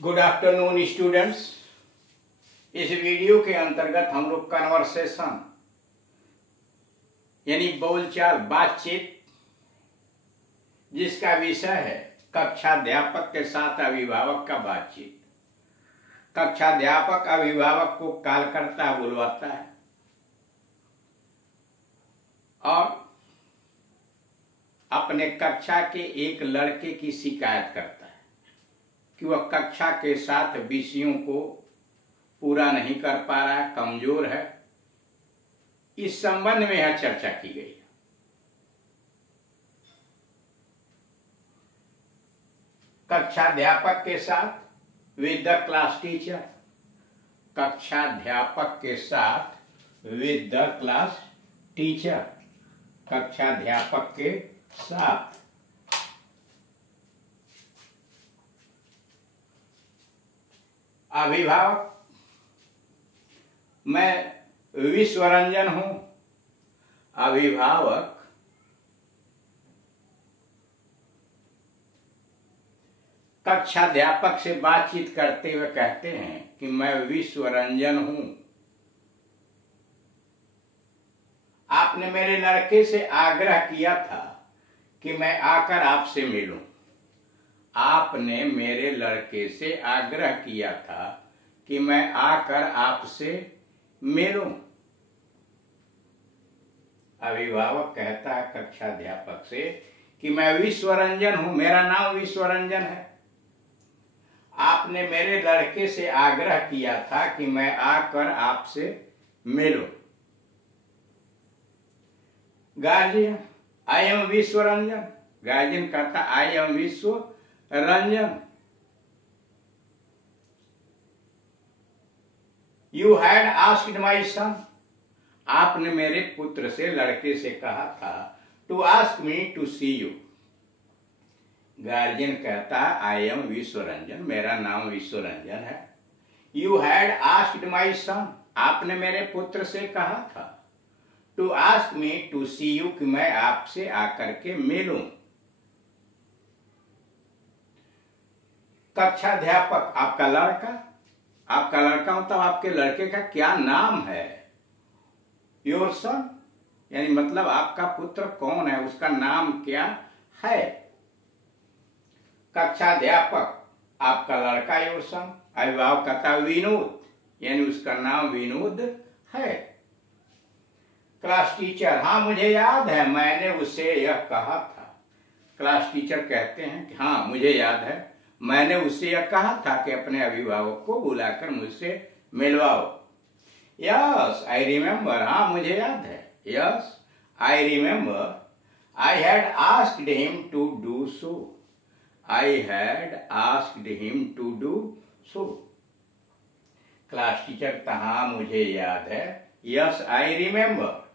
Good afternoon students. इस video के अंतर्गत हम लोग कन्वर्सेशन यानी बोलचाल बातचीत जिसका विषय है कक्षाध्यापक के साथ अभिभावक का बातचीत। कक्षाध्यापक अभिभावक को कॉल करता बुलवाता है और अपने कक्षा के एक लड़के की शिकायत करता है कि वह कक्षा के साथ विषयों को पूरा नहीं कर पा रहा है, कमजोर है। इस संबंध में यह चर्चा की गई। कक्षाध्यापक के साथ विद द क्लास टीचर, कक्षाध्यापक के साथ विद द क्लास टीचर, कक्षाध्यापक के साथ। अभिभावक, मैं विश्वरंजन हूं। अभिभावक कक्षाध्यापक से बातचीत करते हुए कहते हैं कि मैं विश्वरंजन हूं। आपने मेरे लड़के से आग्रह किया था कि मैं आकर आपसे मिलूं। आपने मेरे लड़के से आग्रह किया था कि मैं आकर आपसे मिलूं। अभिभावक कहता है कक्षाध्यापक से कि मैं विश्वरंजन हूं, मेरा नाम विश्वरंजन है। आपने मेरे लड़के से आग्रह किया था कि मैं आकर आपसे मिलूं। Guardian, I am Vishwaranjan. Guardian कहता I am Vishwaranjan. You had asked my son. आपने मेरे पुत्र से, लड़के से कहा था to ask me to see you. Guardian कहता है आई एम विश्वरंजन, मेरा नाम विश्वरंजन है। You had asked my son. आपने मेरे पुत्र से कहा था to ask me to see you कि मैं आपसे आकर के मिलूं। कक्षाध्यापक, आपका लड़का मतलब आपके लड़के का क्या नाम है? योर सन, यानी मतलब आपका पुत्र कौन है, उसका नाम क्या है? कक्षाध्यापक, आपका लड़का योर सन। अभिभावक कहता विनोद, यानी उसका नाम विनोद है। क्लास टीचर, हाँ मुझे याद है, मैंने उससे यह कहा था। क्लास टीचर कहते हैं कि हाँ मुझे याद है, मैंने उससे यह कहा था कि अपने अभिभावक को बुलाकर मुझसे मिलवाओ। यस आई रिमेम्बर, हाँ मुझे याद है। Yes I remember, I had asked him to do so. I had asked him to do so. Class teacher, हाँ मुझे याद है। Yes I remember,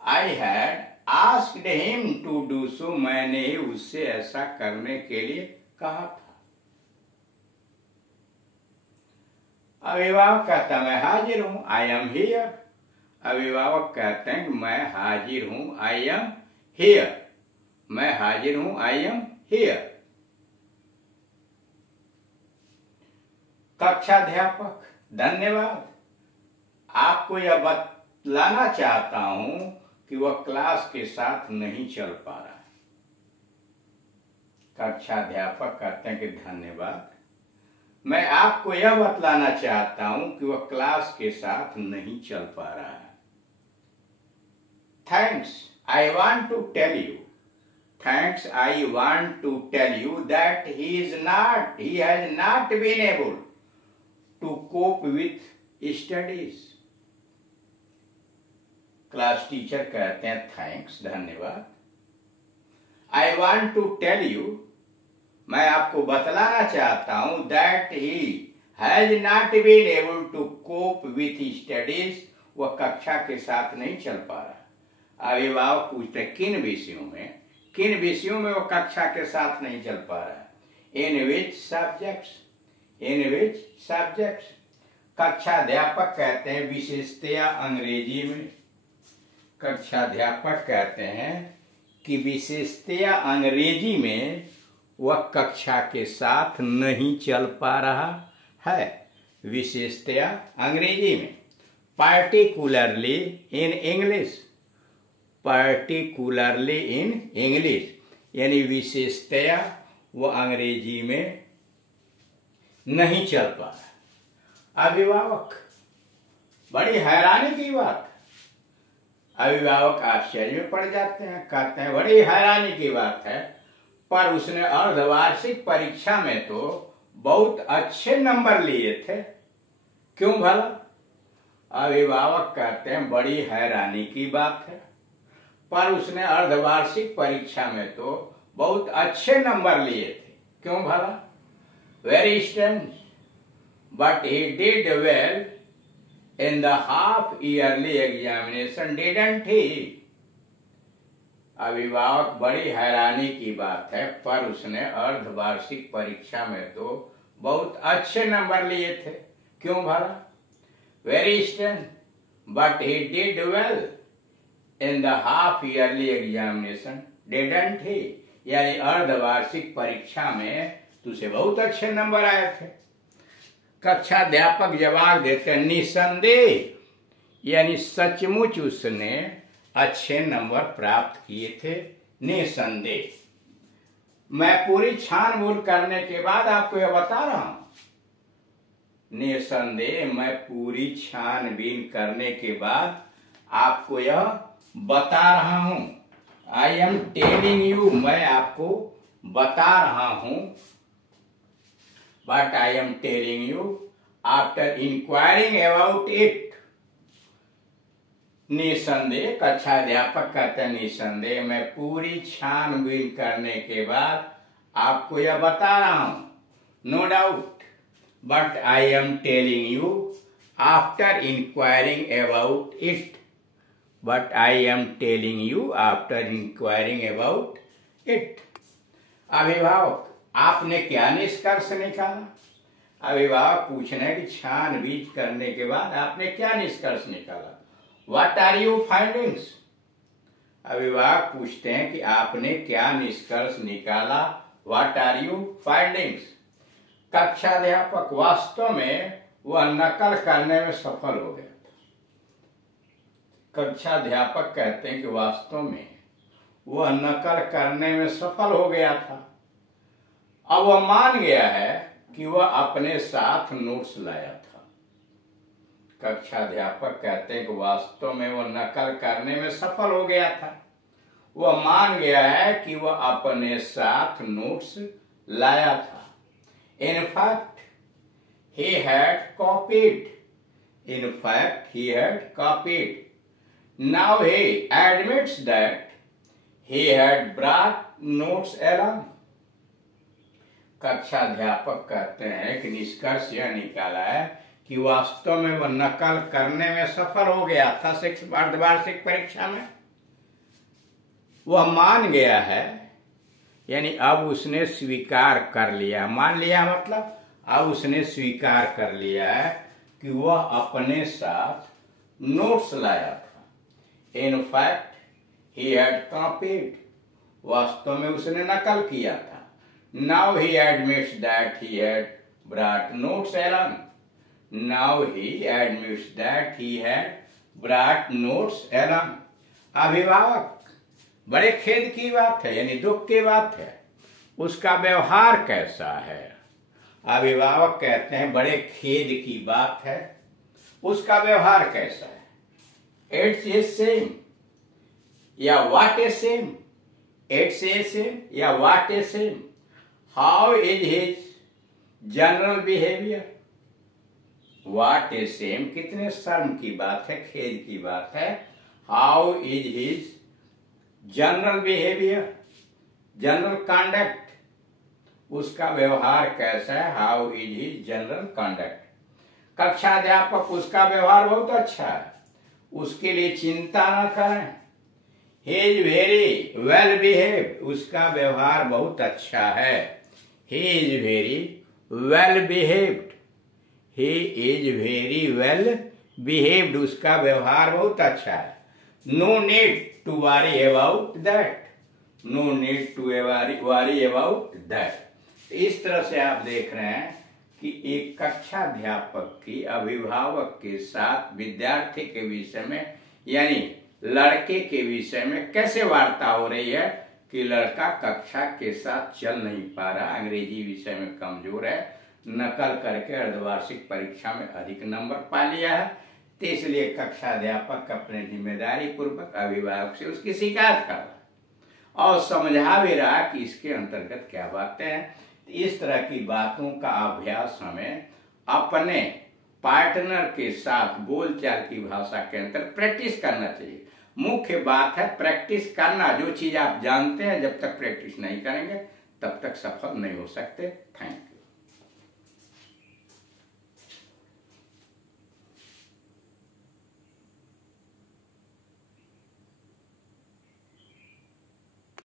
I had asked him to do so. मैंने ही उससे ऐसा करने के लिए कहा था। अभिभावक कहता मैं हाजिर हूं, आई एम हियर। अभिभावक कहते हैं मैं हाजिर हूं, आई एम हियर। मैं हाजिर हूं, आई एम हियर। कक्षाध्यापक, धन्यवाद। आपको यह बतलाना चाहता हूं कि वह क्लास के साथ नहीं चल पा रहा है। कक्षाध्यापक कहते हैं कि धन्यवाद, मैं आपको यह बतलाना चाहता हूं कि वह क्लास के साथ नहीं चल पा रहा है। Thanks I want to tell you. Thanks I want to tell you that he has not been able to cope with studies। Class teacher कहते हैं थैंक्स, धन्यवाद। I want to tell you, मैं आपको बतलाना चाहता हूं that he has not been able to cope with studies। वह कक्षा के साथ नहीं चल पा रहा। अभिभावक पूछते किन विषयों में वह कक्षा के साथ नहीं चल पा रहा है? इन विच सब्जेक्ट्स। कक्षाध्यापक कहते हैं विशेषतया अंग्रेजी में। कक्षाध्यापक कहते हैं कि विशेषतया अंग्रेजी में वह कक्षा के साथ नहीं चल पा रहा है। विशेषतया अंग्रेजी में, particularly in English, particularly in English, यानी विशेषतया वो अंग्रेजी में नहीं चल पा रहा। अभिभावक, बड़ी हैरानी की बात। अभिभावक आश्चर्य में पड़ जाते हैं, कहते हैं बड़ी हैरानी की बात है, पर उसने अर्धवार्षिक परीक्षा में तो बहुत अच्छे नंबर लिए थे, क्यों भला? अभिभावक कहते हैं बड़ी हैरानी की बात है, पर उसने अर्धवार्षिक परीक्षा में तो बहुत अच्छे नंबर लिए थे, क्यों भला? Very strange, but he did well in the half yearly examination, didn't he? अभिभावक, बड़ी हैरानी की बात है, पर उसने अर्धवार्षिक परीक्षा में तो बहुत अच्छे नंबर लिए थे, क्यों भला? Very strange, but he did well in the half yearly examination, didn't he? यानी अर्धवार्षिक परीक्षा में तुझे बहुत अच्छे नंबर आए थे। कक्षा अध्यापक जवाब देते हैं, निसंदेह, यानी सचमुच उसने अच्छे नंबर प्राप्त किए थे, निसंदेह। मैं पूरी छानबीन करने के बाद आपको यह बता रहा हूं, निसंदेह मैं पूरी छानबीन करने के बाद आपको यह बता रहा हूं। आई एम टेलिंग यू, मैं आपको बता रहा हूं, but I am telling you after inquiring about it. निसंदेह, कक्षा अध्यापक कहते हैं निसंदेह मैं पूरी छानबीन करने के बाद आपको यह बता रहा हूं, no doubt, but I am telling you after inquiring about it, but I am telling you after inquiring about it. अभिभावक, आपने क्या निष्कर्ष निकाला? अभिभावक पूछ रहे हैं कि छानबीन करने के बाद आपने क्या निष्कर्ष निकाला? What are your findings? अभिभावक पूछते हैं कि आपने क्या निष्कर्ष निकाला? What are your findings? कक्षा अध्यापक, वास्तव में वह नकल करने में सफल हो गया था। कक्षा अध्यापक कहते हैं कि वास्तव में वह नकल करने में सफल हो गया था। अब वह मान गया है कि वह अपने साथ नोट्स लाया था। कक्षा अध्यापक कहते हैं कि वास्तव में वह नकल करने में सफल हो गया था। वह मान गया है कि वह अपने साथ नोट्स लाया था। In fact, he had copied. In fact, he had copied. Now he admits that he had brought notes along. कक्षा अध्यापक कहते हैं कि निष्कर्ष यह निकाला है कि वास्तव में वह नकल करने में सफल हो गया था अर्धवार्षिक परीक्षा में। वह मान गया है, यानी अब उसने स्वीकार कर लिया। मान लिया मतलब अब उसने स्वीकार कर लिया है कि वह अपने साथ नोट्स लाया था। In fact he had copied, वास्तव में उसने नकल किया था। Now he admits that he had brought notes along. Now he admits that he had brought notes along. अभिभावक, बड़े खेद की बात है, यानी दुख की बात है, उसका व्यवहार कैसा है? अभिभावक कहते हैं बड़े खेद की बात है, उसका व्यवहार कैसा है? इट्स ए सेम या what a shame? It's a shame या what a shame? How is his general behaviour? What a shame कितने शर्म की बात है, खेद की बात है। How is his general behaviour, general conduct, उसका व्यवहार कैसा है? How is his general conduct. कक्षा अध्यापक, उसका व्यवहार बहुत अच्छा है, उसके लिए चिंता न करें। He is very well behaved, उसका व्यवहार बहुत अच्छा है। He is very well behaved, he is very well behaved, उसका व्यवहार बहुत अच्छा है। No need to worry about that, no need to worry about that. इस तरह से आप देख रहे हैं कि एक कक्षा अध्यापक की अभिभावक के साथ विद्यार्थी के विषय में यानी लड़के के विषय में कैसे वार्ता हो रही है कि लड़का कक्षा के साथ चल नहीं पा रहा, अंग्रेजी विषय में कमजोर है, नकल करके अर्धवार्षिक परीक्षा में अधिक नंबर पा लिया है, तो इसलिए कक्षा अध्यापक अपने जिम्मेदारी पूर्वक अभिभावक से उसकी शिकायत कर रहा और समझा भी रहा कि इसके अंतर्गत क्या बातें हैं। इस तरह की बातों का अभ्यास हमें अपने पार्टनर के साथ बोलचाल की भाषा के अंदर प्रैक्टिस करना चाहिए। मुख्य बात है प्रैक्टिस करना। जो चीज आप जानते हैं जब तक प्रैक्टिस नहीं करेंगे तब तक सफल नहीं हो सकते। Thank you.